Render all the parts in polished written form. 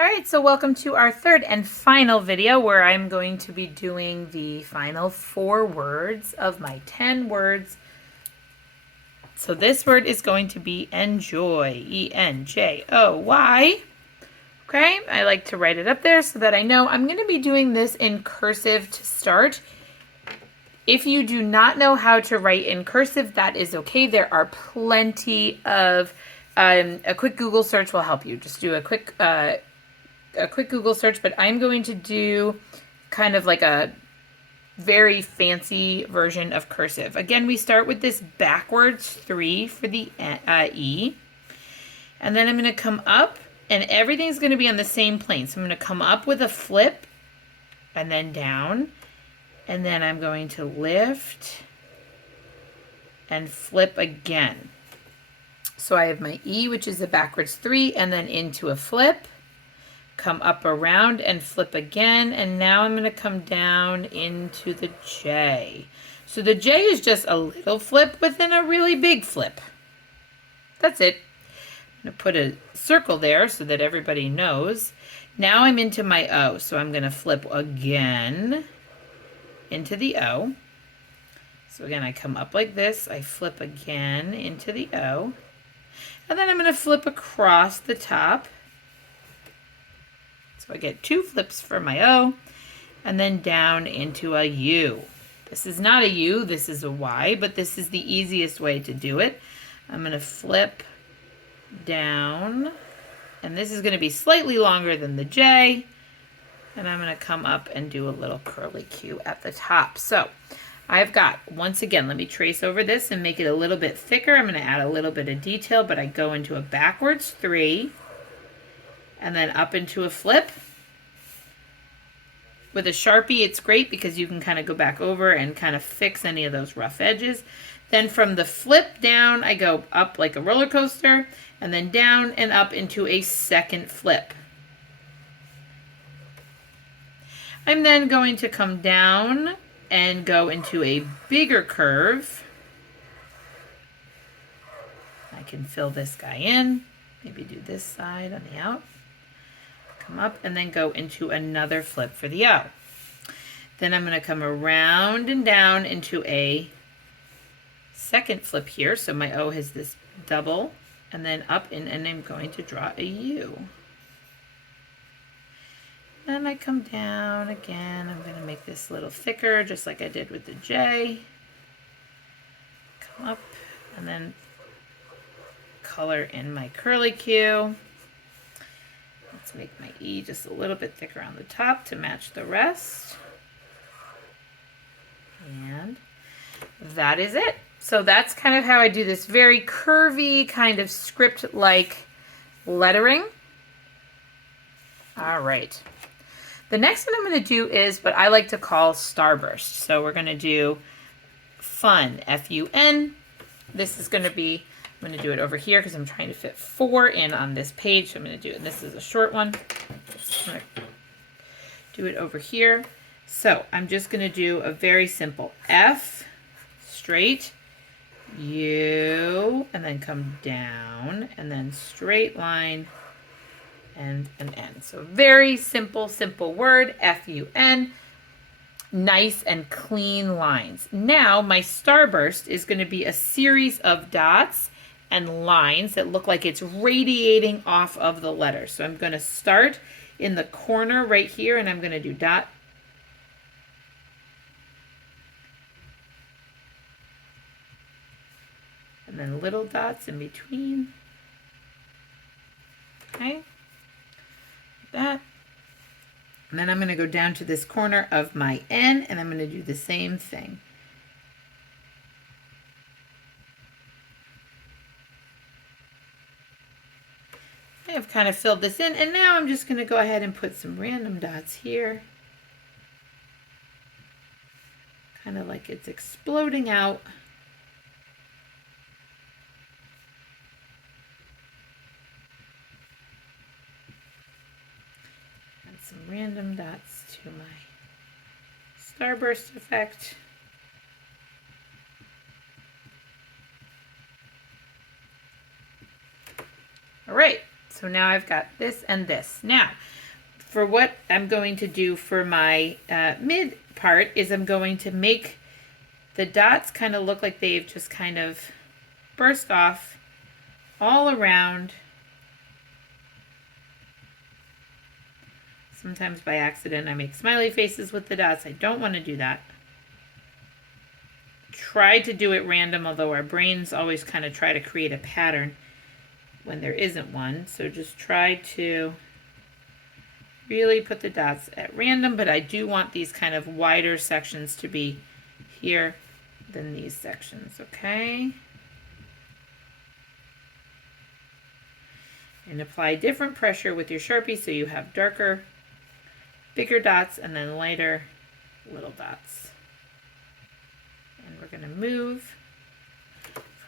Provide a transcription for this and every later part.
All right, so welcome to our third and final video where I'm going to be doing the final 4 words of my 10 words. So this word is going to be enjoy, E-N-J-O-Y. Okay, I like to write it up there so that I know I'm going to be doing this in cursive to start. If you do not know how to write in cursive, that is okay. There are plenty of, a quick Google search will help you. Just do a quick Google search, but I'm going to do kind of like a very fancy version of cursive. Again, we start with this backwards 3 for the E, and then I'm going to come up, and everything's going to be on the same plane. So I'm going to come up with a flip, and then down, and then I'm going to lift and flip again. So I have my E, which is a backwards 3, and then into a flip. Come up around and flip again, and now I'm going to come down into the J. So the J is just a little flip within a really big flip. That's it. I'm going to put a circle there so that everybody knows. Now I'm into my O, so I'm going to flip again into the O. So again, I come up like this, I flip again into the O, and then I'm going to flip across the top. So I get 2 flips for my O, and then down into a U. This is not a U, this is a Y, but this is the easiest way to do it. I'm going to flip down, and this is going to be slightly longer than the J, and I'm going to come up and do a little curly Q at the top. So I've got, once again, let me trace over this and make it a little bit thicker. I'm going to add a little bit of detail, but I go into a backwards 3, and then up into a flip. With a Sharpie, it's great because you can kind of go back over and kind of fix any of those rough edges. Then from the flip down, I go up like a roller coaster, and then down and up into a second flip. I'm then going to come down and go into a bigger curve. I can fill this guy in, maybe do this side on the out. Come up and then go into another flip for the O. Then I'm going to come around and down into a second flip here. So my O has this double, and then up and I'm going to draw a U. Then I come down again. I'm going to make this a little thicker, just like I did with the J. Come up and then color in my curly Q. Let's make my E just a little bit thicker on the top to match the rest. And that is it. So that's kind of how I do this very curvy kind of script-like lettering. All right. The next one I'm going to do is what I like to call starburst. So we're going to do fun, F-U-N. This is going to be, I'm going to do it over here because I'm trying to fit 4 in on this page. So I'm going to do it. This is a short one. I'm going to do it over here. So I'm just going to do a very simple F, straight, U, and then come down, and then straight line, and an N. So very simple, simple word, F-U-N. Nice and clean lines. Now my starburst is going to be a series of dots and lines that look like it's radiating off of the letter. So I'm going to start in the corner right here, and I'm going to do dot, and then little dots in between. Okay, like that. And then I'm going to go down to this corner of my N, and I'm going to do the same thing. I've kind of filled this in, and now I'm just going to go ahead and put some random dots here. Kind of like it's exploding out. Add some random dots to my starburst effect. All right. So now I've got this and this. Now, for what I'm going to do for my mid part is I'm going to make the dots kind of look like they've just kind of burst off all around. Sometimes by accident I make smiley faces with the dots. I don't want to do that. Try to do it random, although our brains always kind of try to create a pattern when there isn't one. So just try to really put the dots at random, but I do want these kind of wider sections to be here than these sections, okay? And apply different pressure with your Sharpie so you have darker, bigger dots and then lighter little dots. And we're going to move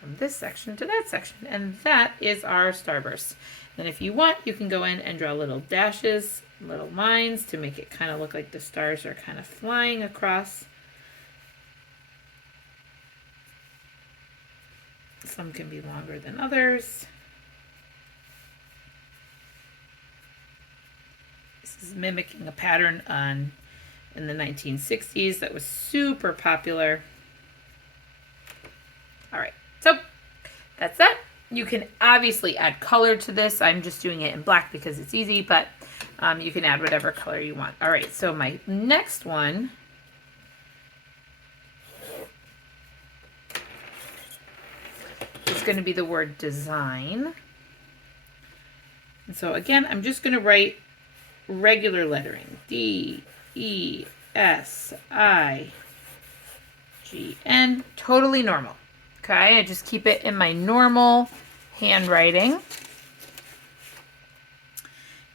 from this section to that section, and that is our starburst. And if you want, you can go in and draw little dashes, little lines to make it kind of look like the stars are kind of flying across. Some can be longer than others. This is mimicking a pattern in the 1960s that was super popular. All right, so that's that. You can obviously add color to this. I'm just doing it in black because it's easy, but you can add whatever color you want. All right, so my next one is going to be the word design. And so again, I'm just going to write regular lettering. D-E-S-I-G-N, totally normal. Okay, I just keep it in my normal handwriting.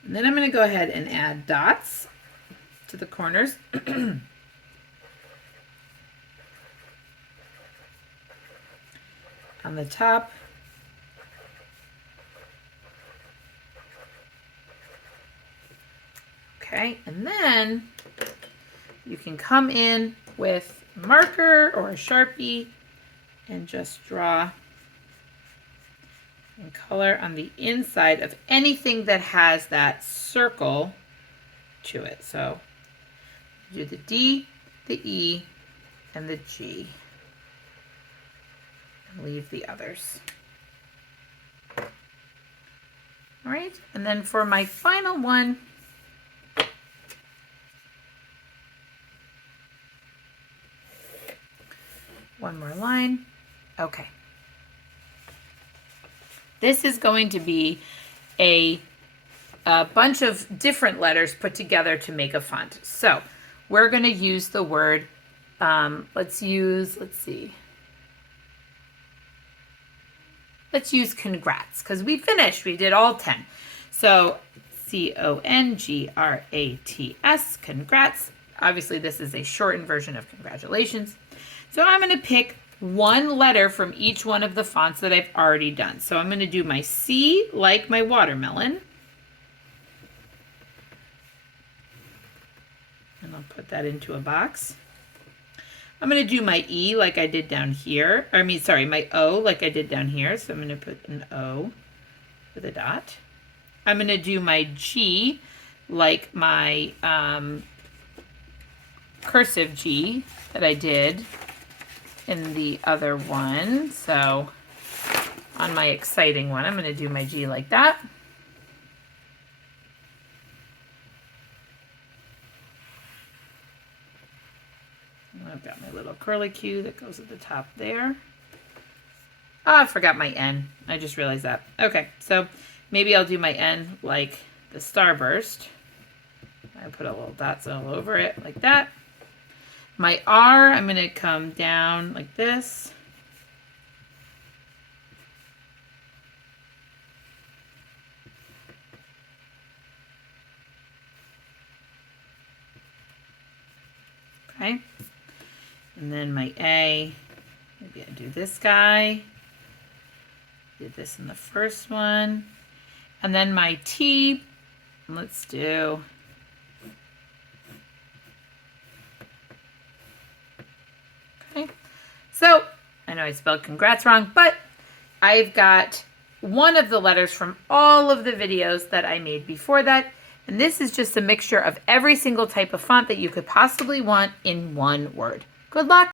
And then I'm going to go ahead and add dots to the corners. On the top. Okay, and then you can come in with a marker or a Sharpie and just draw in color on the inside of anything that has that circle to it. So do the D, the E, and the G, and leave the others. All right, and then for my final one, one more line. Okay. This is going to be a bunch of different letters put together to make a font. So we're going to use the word, let's use congrats, because we finished. We did all 10. So C-O-N-G-R-A-T-S, congrats. Obviously, this is a shortened version of congratulations. So I'm going to pick one letter from each one of the fonts that I've already done. So I'm going to do my C like my watermelon. And I'll put that into a box. I'm going to do my E like I did down here. My O like I did down here. So I'm going to put an O with a dot. I'm going to do my G like my cursive G that I did in the other one. So on my exciting one, I'm going to do my G like that. And I've got my little curlicue that goes at the top there. Oh, I forgot my N. I just realized that. Okay, so maybe I'll do my N like the starburst. I put a little dots all over it like that. My R, I'm going to come down like this. Okay. And then my A, maybe I do this guy. Did this in the first one. And then my T, let's do so I know I spelled congrats wrong, but I've got one of the letters from all of the videos that I made before that. And this is just a mixture of every single type of font that you could possibly want in one word. Good luck!